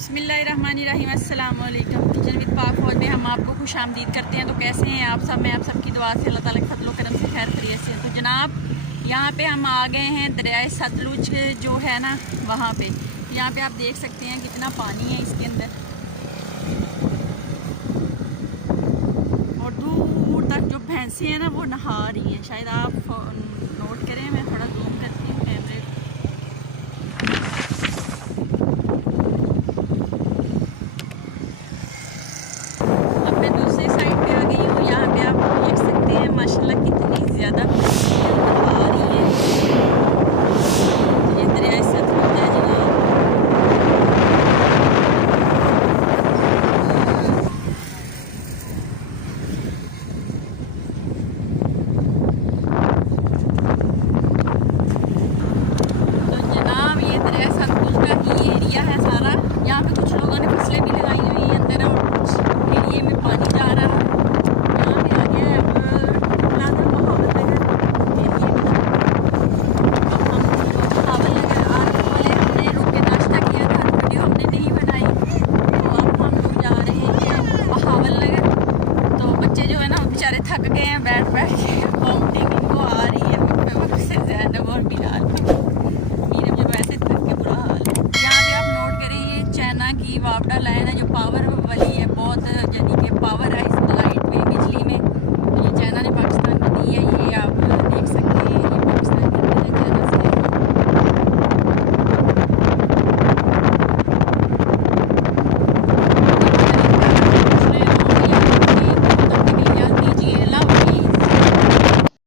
बिस्मिल्लाहिर्रहमानिर्रहीम अस्सलाम वालेकुम। किचन विद पाक फौज में हम आपको खुश आमदीद करते हैं। तो कैसे हैं आप सब? मैं आप सबकी दुआ से अल्लाह ताला के फजल करम से खैर खैरियत से। तो जनाब यहाँ पे हम आ गए हैं दरियाए सतलुज जो है ना वहाँ पे। यहाँ पे आप देख सकते हैं कितना पानी है इसके अंदर और दूर तक जो भैंसें हैं ना वो नहा रही हैं। शायद आप नोट करें, मैं थोड़ा जूम करती